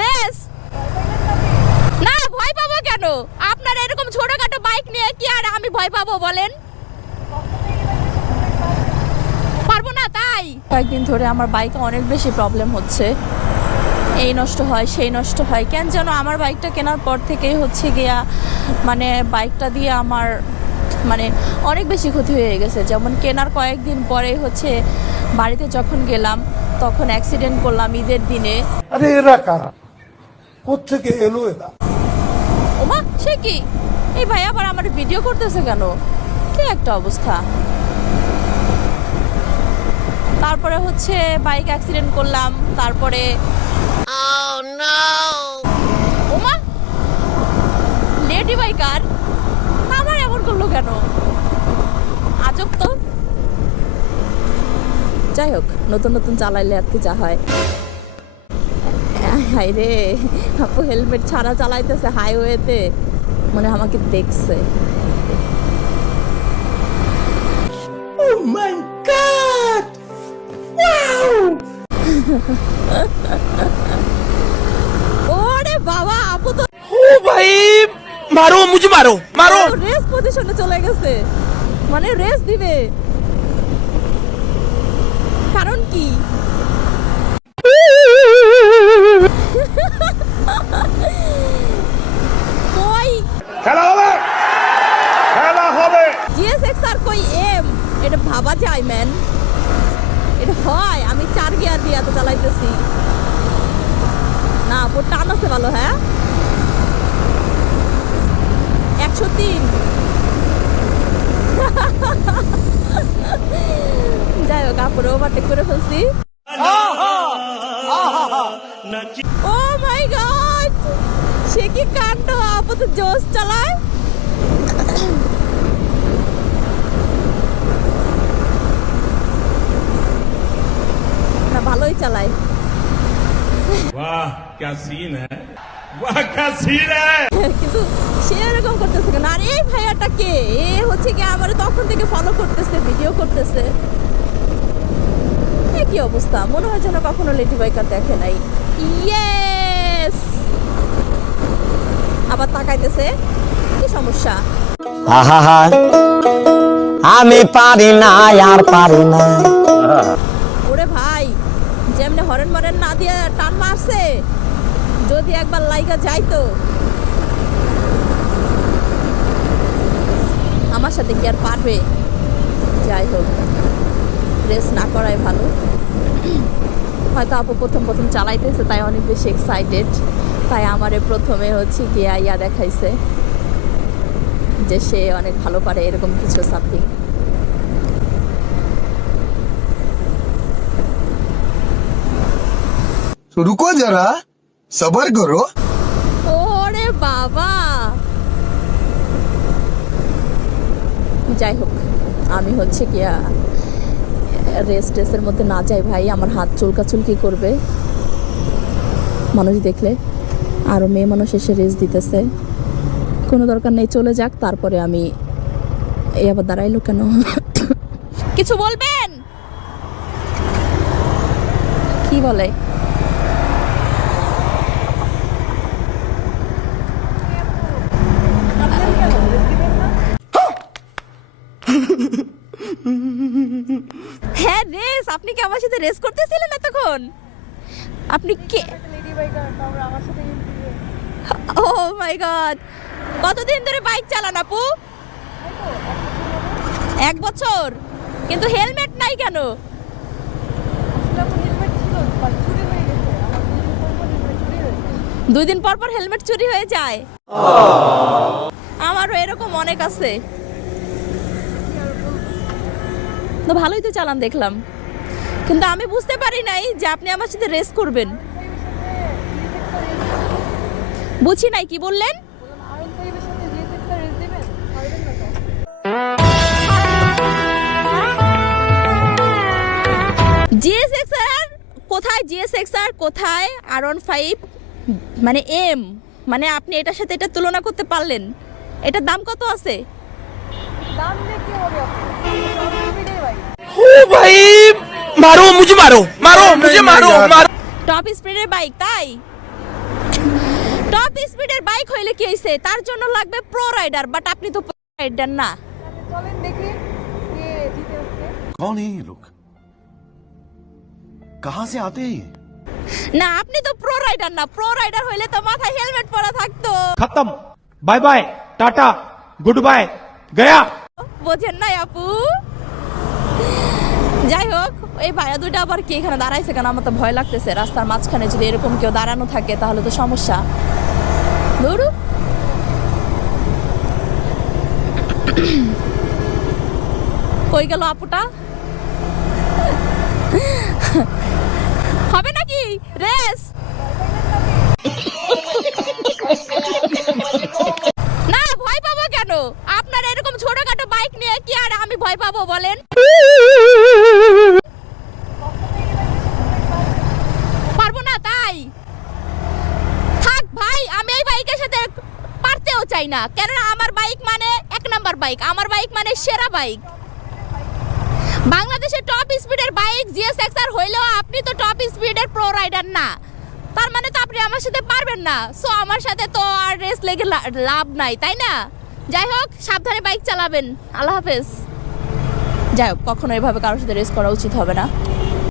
Race না, ভয় পাবো কেন? আপনার এরকম ছোটখাটো বাইক নিয়ে কি আর আমি ভয় পাবো বলেন? পারবো না তাই। কয়েকদিন ধরে আমার বাইকে অনেক বেশি প্রবলেম হচ্ছে, এই নষ্ট হয় সেই নষ্ট হয়। কেন যেন আমার বাইকটা কেনার পর থেকেই হচ্ছে গিয়া মানে বাইকটা দিয়ে আমার মানে অনেক বেশি ক্ষতি হয়ে গেছে। যেমন কেনার কয়েকদিন পরে হচ্ছে বাড়িতে যখন গেলাম তখন অ্যাক্সিডেন্ট করলাম ঈদের দিনে। আরে এরা কারা, কোত্থেকে এলো এরা? ওমা, সে কি? এই ভাই আবার আমার ভিডিও করতেছে কেন? কি একটা অবস্থা। তারপরে হচ্ছে বাইক অ্যাক্সিডেন্ট করলাম, তারপরে ওমা লেডি বাইকার আমার এমন করলো কেন? আজব তো। যাই হোক, নতুন নতুন চালাইলে আর কি যা হয়। হাই রে, আপু হেলমেট ছাড়া চালাইতেছে হাইওয়েতে, মনে আমাকে দেখছে। Oh my God! Wow! ওরে বাবা, আপু তো ओ भाई मारो, मुझे मारो मारो। রেস পজিশনে চলে গেছে, মানে রেস দিবে। কারণ কি? কই খেলা হবে, খেলা হবে। জিএসএক্সআর কই এম, এটা ভাবা যায় ম্যান? এটা হয়? আমি 4 গিয়ার দিয়ে এত চালাইতেছি না। আপু টান আছে ভালো। হ্যাঁ 103। যাই হোক, আপুরে ওভারটেক করে ফেলছি। ও মাই গড, সে কি কাণ্ড! আপু তো জোস চালায়। না, ভালোই চালায়। वाह क्या सीन है, वाह क्या सीन है। কিন্তু সে এরকম করতেছে কেন? আর এই ভাইয়াটা কে? এ হচ্ছে কি আমার তখন থেকে ফলো করতেছে, ভিডিও করতেছে। কি অবস্থা, মনে হয় যেন কখনো লেডি বাইকার দেখে নাই। ইয়েস, আবার তাকাইতেছে। কি সমস্যা? আহা, আমি পারি না আর পারি না। ওরে ভাই, যেমনে হরেন মরেন না দিয়ে টান মারছে, যদি একবার লাইগা যাইতো আমার সাথে কি আর পারবে? যাই হোক, রেস না করাই ভালো। হয়তো আপু প্রথম প্রথম চালাইতেছে তাই অনেক বেশি এক্সাইটেড, তাই আমারে প্রথমে হচ্ছে গিয়া ইয়া দেখাইছে যে সে অনেক ভালো পারে, এরকম কিছু সামথিং। तो रुको जरा, सबर करो। ওরে বাবা, যাই হোক, আমি হচ্ছে গিয়া রেসের মধ্যে না যাই ভাই, আমার হাত চুলকাচুলকি করবে মানুষ দেখলে। আরও মেয়ে মানুষ এসে রেস দিতেছে, কোনো দরকার নেই, চলে যাক। তারপরে আমি এই আবার দাঁড়াইলো কেন? কিছু বলবেন? কি বলে? হ্যাঁ রেস, আপনি কি আমার সাথে রেস করতেছিলেন এতক্ষণ? আপনি কে? ও মাই গড, কতদিন ধরে বাইক চালান আপু? 1 বছর, কিন্তু হেলমেট নাই কেন? 2 দিন পর পর হেলমেট চুরি হয়ে যায়। আমারও এরকম অনেক আছে। তো ভালোই তো চালান দেখলাম, কিন্তু আমি বুঝতে পারি নাই যে আপনি আমার সাথে রেস করবেন। বুঝি নাই, কি বললেন? জিএসএক্সআর কোথায়? জিএসএক্সআর কোথায়? R15 মানে এম, মানে আপনি এটার সাথে এটা তুলনা করতে পারলেন? এটার দাম কত আছে? ओ भाई मारो, मुझे मारो मारो, मुझे मारो मारो। টপ স্পিডের বাইক, তাই টপ স্পিডের বাইক হইলে কি হইছে, তার জন্য লাগবে প্রো রাইডার, বাট আপনি তো প্রো রাইডার না। कौन है ये लोग? कहां से आते हैं ये? না আপনি তো প্রো রাইডার না, প্রো রাইডার হইলে তো মাথায় হেলমেট পরা থাকতো। खत्म, bye bye, tata, goodbye, गया। বোঝেন নাই আপু। যাই হোক, এই ভাইয়া দুইটা আবার কি এখানে দাঁড়াইছে কেন? আমার তো ভয় লাগতেছে, রাস্তার মাঝখানে যদি এরকম কেউ দাঁড়ানো থাকে তাহলে তো সমস্যা। দৌড়ু কই গেল আপুটা? হবে নাকি রেস? না ভয় পাবো কেন? আপনার এরকম ছোটখাটো বাইক নিয়ে কি আর আমি ভয় পাবো বলেন? পারবো না তাই থাক ভাই, আমি এই বাইকের সাথে পারতেও চাই না, কেননা আমার বাইক মানে 1 নাম্বার বাইক, আমার বাইক মানে সেরা বাইক। বাংলাদেশের টপ স্পিডের বাইক GSX-R হইলেও আপনি তো টপ স্পিডের প্রো রাইডার না, তার মানে তো আপনি আমার সাথে পারবেন না। সো আমার সাথে তো আর রেস লেগে লাভ নাই, তাই না? যাই হোক, সাবধানে বাইক চালাবেন। আল্লাহ হাফেজ। যাই হোক, কখনো এভাবে কারোর সাথে রেস করা উচিত হবে না।